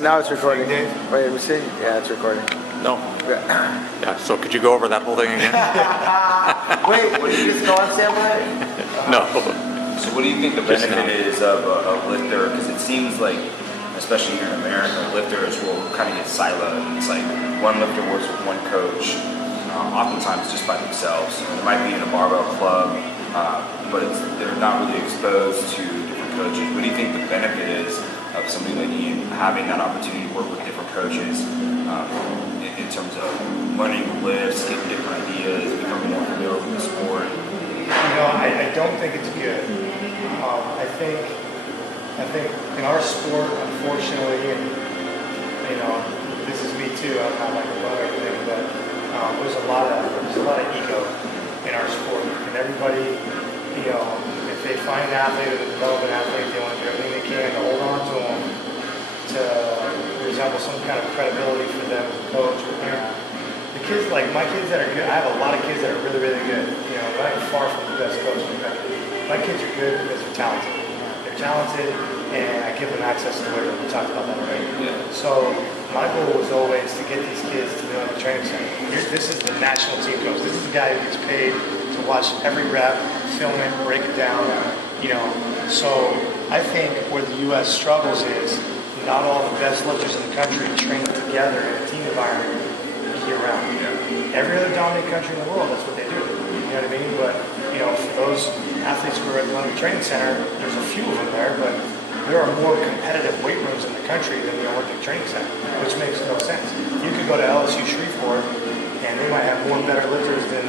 Now it's recording. Wait, let me see. Yeah, it's recording. No. Yeah, so could you go over that whole thing again? Wait, what did you just go on standby? No. So what do you think the benefit is of a lifter? Because it seems like, especially here in America, lifters will kind of get siloed. It's like one lifter works with one coach, oftentimes just by themselves. They might be in a barbell club, but they're not really exposed to different coaches. What do you think the benefit is of somebody like Ian having that opportunity to work with different coaches in terms of learning lifts, getting different ideas, becoming more familiar with the sport? You know, I don't think it's good. I think in our sport, unfortunately, and you know, this is me too. I'm not like above everything, but there's a lot of ego in our sport, and everybody, you know, if they find an athlete or develop an athlete, they want to do everything they can to hold on to them, to resemble some kind of credibility for them as a coach. The kids, like my kids that are good, I have a lot of kids that are really, really good. You know, but I'm far from the best coach in the country. My kids are good because they're talented. They're talented, and I give them access to the weight room. We talked about that already. Yeah. So my goal was always to get these kids to the training center. This is the national team coach. This is the guy who gets paid to watch every rep, film it, break it down. You know, so I think where the U.S. struggles is not all the best lifters in the country train together in a team environment year-round. Yeah. Every other dominant country in the world, that's what they do. You know what I mean? But you know, for those athletes who are at the Olympic Training Center, there's a few of them there, but there are more competitive weight rooms in the country than the Olympic Training Center, which makes no sense. You could go to LSU Shreveport, and they might have more better lifters than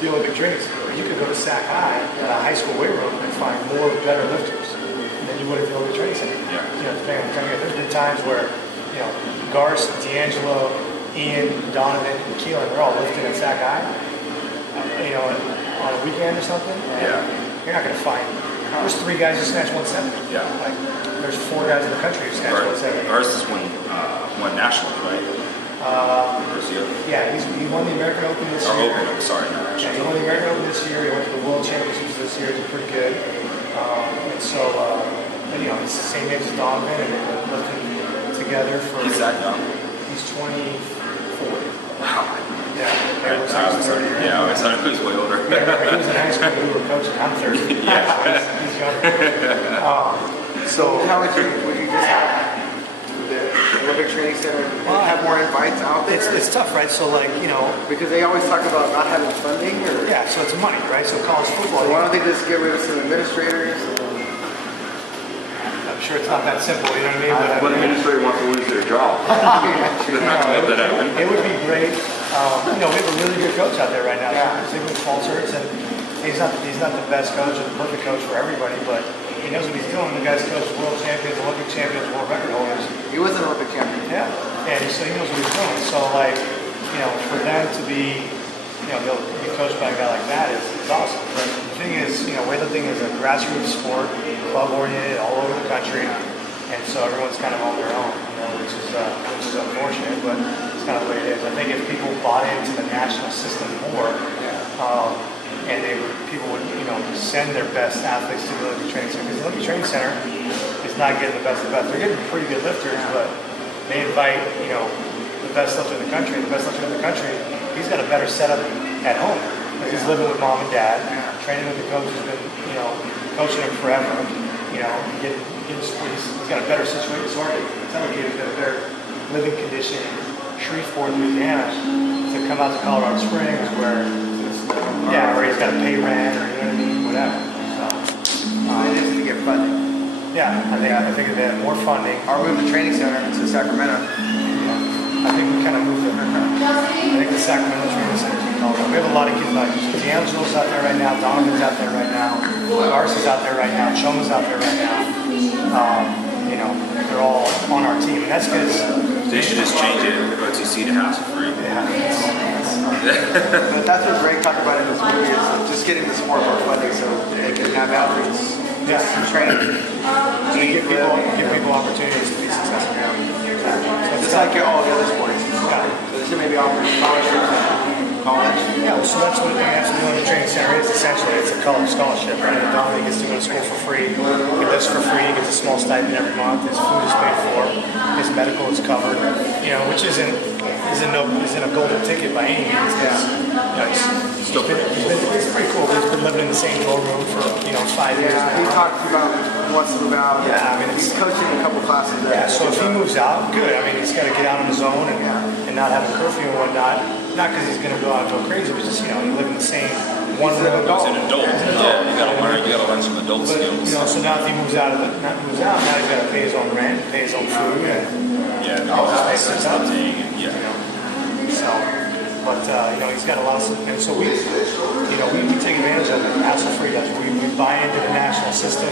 the Olympic Training Center. You could go to Sac High, a high school weight room, and find more better lifters than you would at the Olympic Training Center. Yeah. You know, depending on the country. There's been times where, you know, Garce, D'Angelo, Ian, Donovan, and Keelan, they're all lifting at Sac High. You know, on a weekend or something. Yeah. You're not going to find. There's 3 guys who snatch 170. Yeah. Like, there's 4 guys in the country who snatch 170. Garce has won nationals, right? Yeah, he won the American Open this year. Open, I'm sorry, not Yeah, nationals. he won the American Open this year. He went to the World Championships this year. He's pretty good. And so, you know, he's the same age as Donovan, and they've been lifting together for. He's that young? He's 24. Wow. Yeah, I was on who's way older. Yeah, he was in high school. We were coaching. I'm 30. Yeah. He's younger. So how would you just have the Olympic Training Center have more invites out there? It's tough, right? So like, you know, Because they always talk about not having funding, or yeah, so it's money, right? So college football. so why don't they just get rid of some administrators? I'm sure it's not that simple, you know what I mean? What administrator wants to lose their job? It would be great. You know, we have a really good coach out there right now. Yeah. Sigmund Falzerts, and he's not the best coach or the perfect coach for everybody, but he knows what he's doing. The guy's coached world champions, Olympic champions, world record holders. He was an Olympic champion. Yeah, and so he knows what he's doing. So like, you know, for them to be, you know, they'll be coached by a guy like that is awesome. But the thing is, you know, weightlifting is a grassroots sport, club oriented all over the country, and so everyone's kind of on their own, you know, which is unfortunate, but it's kind of the way it is. I think if people bought into the national system more, and people would, you know, send their best athletes to the Olympic Training Center, because the Olympic Training Center is not getting the best of the best. They're getting pretty good lifters, but they invite, you know, the best lifter in the country. The best lifter in the country, he's got a better setup at home. Like he's living with mom and dad, training with the coach who's been, you know, coaching him forever. You know, he's got a better situation. It's hard to tell a kid who's got a better living condition in Shreveport, Louisiana, to come out to Colorado Springs where he's got to pay rent or, you know what I mean, whatever. So, They just need to get funding. yeah, I think if they had more funding, Or move the training center to Sacramento. I think we kind of moved it. I think the Sacramento Training Center is in Colorado. We have a lot of kids like D'Angelo's out there right now, Donovan's out there right now, Garce is out there right now, Choma's out there right now. You know, they're all on our team, and that's because They should just change it OTC to HassleFree. But that's what Greg talked about in this movie, is just getting the sport more funding so they can have athletes train. give people opportunities to be successful. Just like all the other sports. Yeah. So they should maybe offer scholarships. college? Yeah, well, so that's what the training center is. Essentially, it's a college scholarship, right? And Doherty gets to go to school for free. He lives for free. He gets a small stipend every month. His food is paid for. His medical is covered. You know, which isn't a golden ticket by any means. Because he's pretty cool. He's been living in the same dorm room for 5 years. Yeah, he talked about wants to move out. Yeah, I mean, he's coaching a couple classes there. Yeah, so if he moves out, good. I mean, he's got to get out on his own and not have a curfew and whatnot. Not because he's going to go out and go crazy, but just, you live in the same one room. He's an adult. Yeah, you gotta learn some adult skills. So now if he moves out, now he's got to pay his own rent, pay his own food, and Access to thing, So, but he's got a lot of, and so we take advantage of it. HassleFree does. We buy into the national system.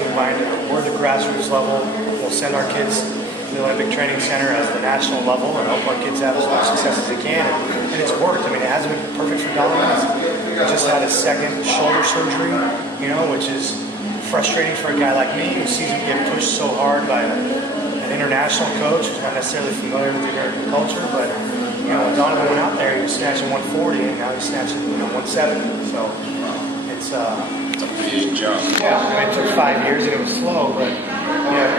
We're the grassroots level. We'll send our kids to the Olympic Training Center as the national level and help our kids have as much success as they can. And it's worked. I mean, it hasn't been perfect for Donovan. He just had his second shoulder surgery, which is frustrating for a guy like me who sees him get pushed so hard by an international coach who's not necessarily familiar with the American culture, but when Donovan went out there, he was snatching 140, and now he's snatching 170. So it's a big jump. Yeah, I mean, it took 5 years and it was slow, but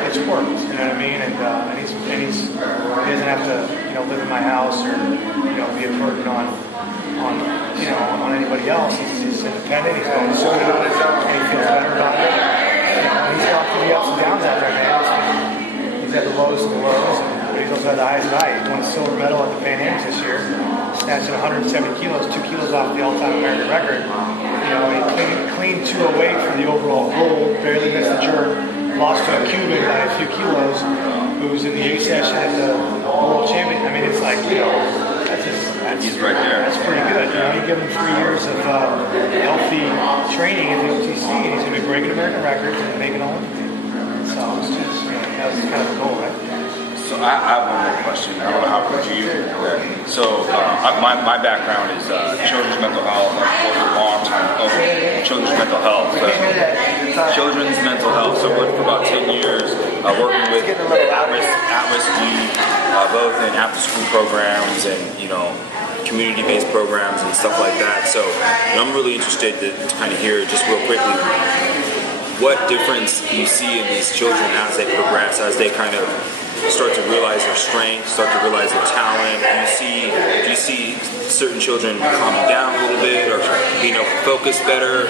it's worked. You know what I mean? And he doesn't have to live in my house or be a burden on anybody else. He's independent. He's going to school, and he feels better about it. He's gone through the ups and downs out there, man. He's had the lows and the lows, but he's also had the highs and highs. He won a silver medal at the Pan Ams this year, snatching 170 kilos, 2 kilos off the all-time American record. He cleaned 208 for the overall gold, barely missed the jerk, lost to a Cuban by a few kilos, who was in the A session at the World Champion. I mean, it's like, he's right there. That's pretty good. You give him 3 years of healthy training in the OTC, and he's going to be breaking American records and making all Olympic team. So it's just, that was kind of the goal, right? So I have one more question. I don't know how could you. So my background is children's mental health. I've worked a long time. Children's mental health. Children's mental health. So I worked for about 10 years working with at-risk youth, both in after-school programs and community-based programs and stuff like that. So I'm really interested to kind of hear just real quickly what difference you see in these children as they progress, as they kind of start to realize their strengths, start to realize their talent. Do you see certain children calming down a little bit or being able to focus better?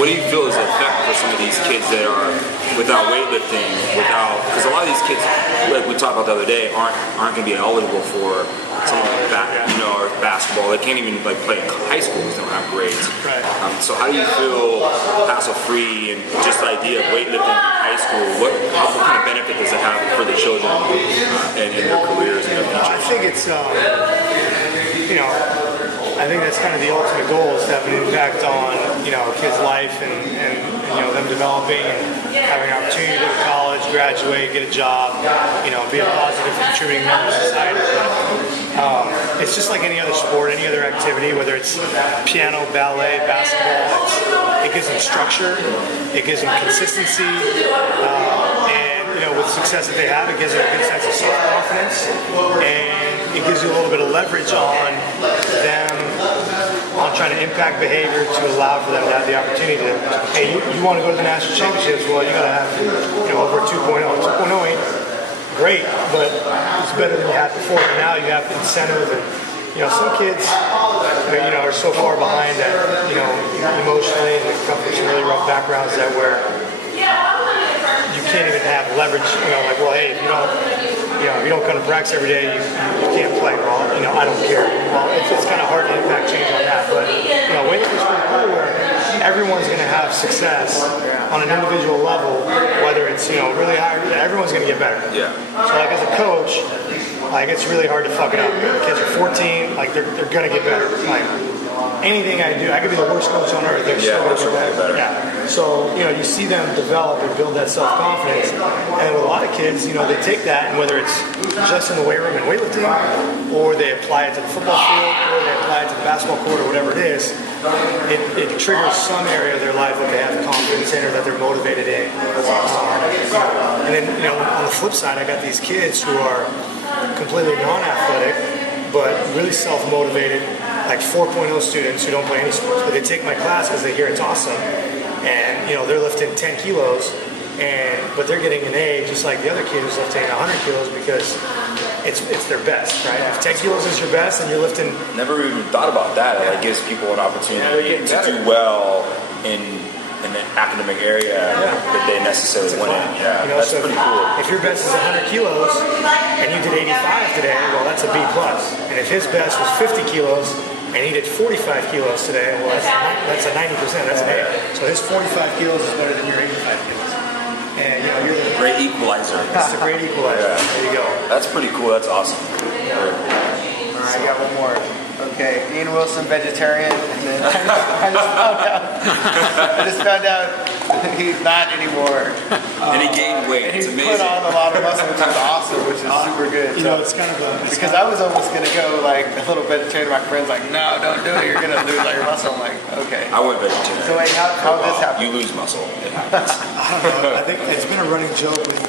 What do you feel is the effect for some of these kids that are without weightlifting, because a lot of these kids, like we talked about the other day, aren't going to be eligible for something like or basketball. They can't even play in high school because they don't have grades. Right. So how do you feel hassle-free and just the idea of weightlifting in high school? What kind of benefit does it have for the children and their careers and their future? I think it's I think that's kind of the ultimate goal, is to have an impact on a kid's life and them developing and having an opportunity to go to college, graduate, get a job, be a positive contributing member of society. But it's just like any other sport, any other activity, whether it's piano, ballet, basketball. It gives them structure, it gives them consistency, and with success that they have, it gives them a good sense of self-confidence, and it gives you a little bit of leverage on them, on trying to impact behavior to allow for them to have the opportunity to, hey, you want to go to the national championships, well, you got to have over 2.0. 2.0 ain't great, but it's better than you had before. And now you have incentive, and some kids are so far behind that emotionally, and they come from some really rough backgrounds that where you can't even have leverage, like, well, hey, if you don't come to practice every day, you can't play. Well, I don't care. Well, it's kind of hard to impact change on that. But, weightlifting is pretty cool where everyone's going to have success on an individual level, whether it's, really high, everyone's going to get better. Yeah. So, as a coach, it's really hard to fuck it up. The kids are 14, they're going to get better. Anything I do, I could be the worst coach on earth. They're still going to get better. Yeah. So, you see them develop and build that self-confidence. And with a lot of kids, they take that, and whether it's just in the weight room and weightlifting, or they apply it to the football field, or they apply it to the basketball court, or whatever it is, it triggers some area of their life that they have confidence in or that they're motivated in. And then, on the flip side, I got these kids who are completely non-athletic, but really self-motivated, like 4.0 students who don't play any sports, but they take my class because they hear it's awesome, and they're lifting 10 kilos, but they're getting an A just like the other kid who's lifting 100 kilos because it's their best, right? If 10 kilos is your best, and you're lifting. Never even thought about that. It gives people an opportunity to do well in an academic area that they necessarily win in. Yeah, that's so pretty cool. If your best is 100 kilos and you did 85 today, well, that's a B plus. And if his best was 50 kilos and he did 45 kilos today, well, that's a 90%. That's an A. So his 45 kilos is better than your 85 kilos. And you're the great equalizer. It's a great equalizer. Yeah. There you go. That's pretty cool. That's awesome. All right, I got one more. Okay, Ian Wilson, vegetarian, and then I just found out he's not anymore. And he gained weight. And It's he's amazing. put on a lot of muscle, which is awesome, which is super good. It's kind of a... Because I was almost gonna go like a little vegetarian. My friends like, no, don't do it. You're gonna lose all your muscle. I'm like, okay. I went vegetarian. So wait, how did this happen? You lose muscle. It I happens. don't know. I think it's been a running joke with...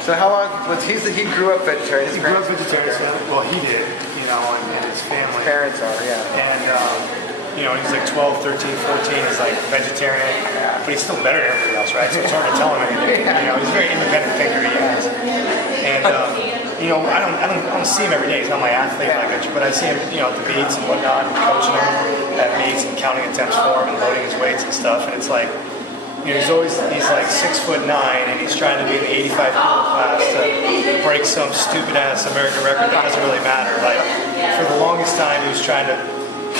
So how long was he grew up vegetarian? He grew up vegetarian. Well, he did, and his family. His parents are, yeah. And, he's like 12, 13, 14, he's like vegetarian, but he's still better than everybody else, right? So it's hard to tell him anything. He's a very independent thinker, he is. And, I don't see him every day. He's not my athlete, but I see him, at the meets and whatnot, and coaching him at meets and counting attempts for him and loading his weights and stuff. And it's like, he's like 6'9", and he's trying to be in the 85 kilo class to break some stupid ass American record that doesn't really matter. Like, for the longest time, he was trying to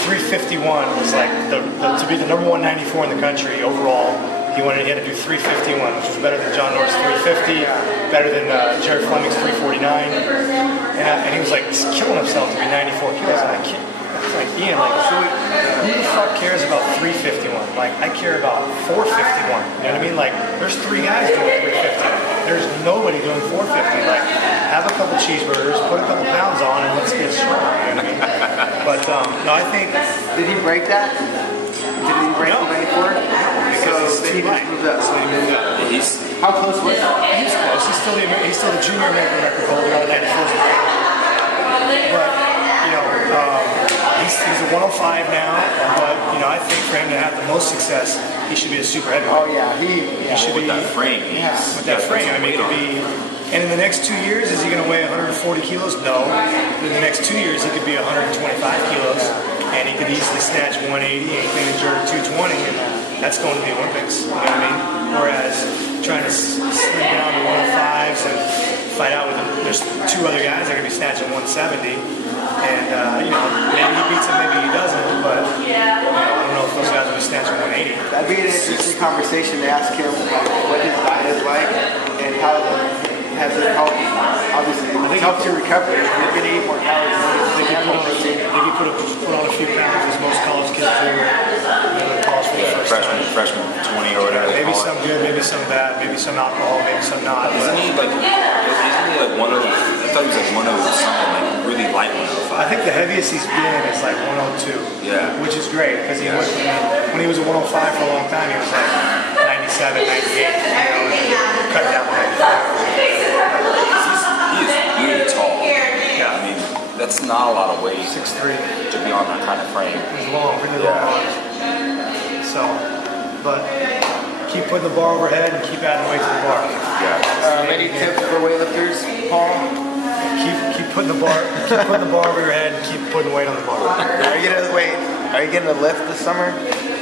351 was like to be the number 194 in the country overall. He had to do 351, which was better than John Norris 350, better than Jared Fleming's 349, and he was like killing himself to be 94 kilos. And I like, Ian, who the fuck cares about 351? Like, I care about 451. You know what I mean? Like, there's 3 guys doing 350. There's nobody doing 450. Like, have a couple cheeseburgers, put a couple pounds on, and let's get strong. You know what I mean? But no, I think. Did he break that? Did he break the 94? Because then he just moved up. So he moved up. How close was he? He's close. He's still the junior American record holder on the 94s. But he's a 105 now. But I think for him to have the most success, he should be a super heavyweight. Oh yeah, he should be with that frame. With that frame, I mean, it could be. And in the next 2 years, is he going to weigh 140 kilos? No. In the next 2 years, he could be 125 kilos, and he could easily snatch 180, anything to jerk 220, and that's going to the Olympics. You know what I mean? Whereas trying to slim down to 105s and fight out with there's 2 other guys that are going to be snatching 170, and maybe he beats him, maybe he doesn't, but I don't know if those guys will be snatching 180. That'd be an interesting conversation to ask him what his diet is like and how has it helped. Obviously, it helps your recovery. You're going to eat more calories. I think he put on a few pounds, as most college kids do. College for the first time. Freshman 20 or whatever. Maybe some good, maybe some bad, maybe some alcohol, maybe some not. Isn't he like one of? I thought he was like one of something like really light 105. I think the heaviest he's been is like 102. Yeah. Which is great because when he was a 105 for a long time, he was like 97, 98. And cut down to 95. He is really tall. Yeah. I mean, that's not a lot of weight. 6'3". To be on that kind of frame. He's long, really long arms. So, but keep putting the bar overhead and keep adding weight to the bar. Yeah. Any tips for weightlifters, Paul? Keep putting the bar over your head and keep putting weight on the bar. Are you gonna lift this summer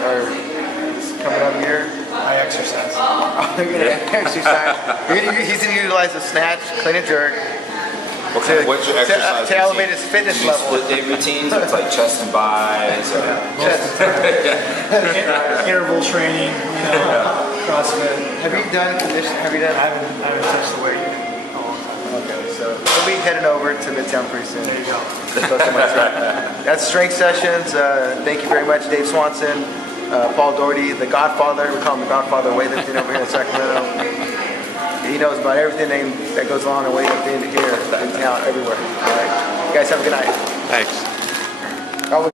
or this coming up year? I exercise. You're gonna exercise. He's gonna utilize a snatch, clean and jerk. What's your exercise to elevate his fitness level? Split day routines. It's like chest and buys. Interval training, CrossFit. Have you done condition? I haven't touched the weight. Okay, so we'll be heading over to Midtown pretty soon. There you go. That's Strength Sessions. Thank you very much, Dave Swanson, Paul Doherty, the Godfather. We call him the Godfather of weightlifting over here in Sacramento. He knows about everything that goes on in weightlifting here in town, everywhere. All right, you guys have a good night. Thanks.